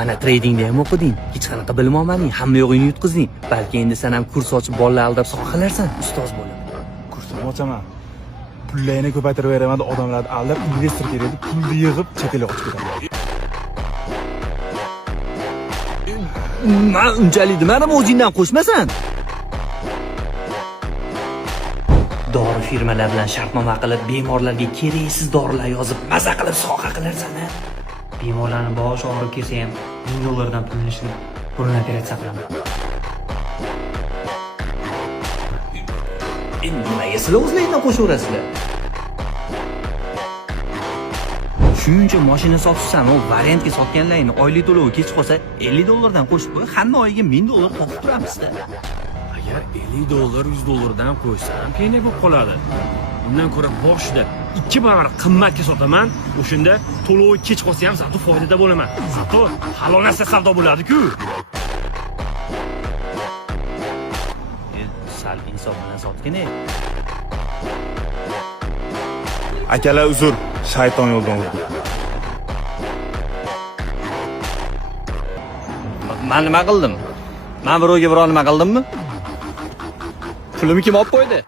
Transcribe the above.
Mana tradingda ham o'qiding, hech qanaqa bilim olmading, hamma yo'g'ingni yutqizding. Balki endi sen ham kurs ochib bolalar aldab soqalarsan, ustoz bo'lib. Kursni ochaman. Pullarni ko'paytirib beraman, odamlarni aldab investor kerak, pulni yig'ib chet elga ochib ketaman. Men unchalik demadim, o'zingdan qo'shmasan. Dori firmalar bilan shartnoma qilib, bemorlarga keraksiz dorilar yozib, maza qilib soqa qilarsan-a? Bemorlarning boshi og'rib kelsa ham $1000 pulni ishlab, burun operatsiya qilaman. Endi nimaga sizlar o'zlaringdan qo'shaverasizlar? Shuncha mashina sotibsan, o variantga sotganlaringni oylik to'lovi kech qolsa $50 dan qo'shib qo'y, hamma oyiga $1000 topib turamiz-da. Agar $50, $100 qo'ysam, qiyinli bo'lib qoladi. Bundan ko'ra boshida 2 barobar qimmatga sotaman, o'shanda to'lovi kech qolsa ham zato foydada bo'laman. Zato halol narsa savdo bo'ladi-ku. Sal insof bilan sotgin-ey. Akalar uzr, shayton yo'ldan urdi. Men nima qildim? Men birovga biror nima qildimmi? Pulimni kim olib qo'ydi?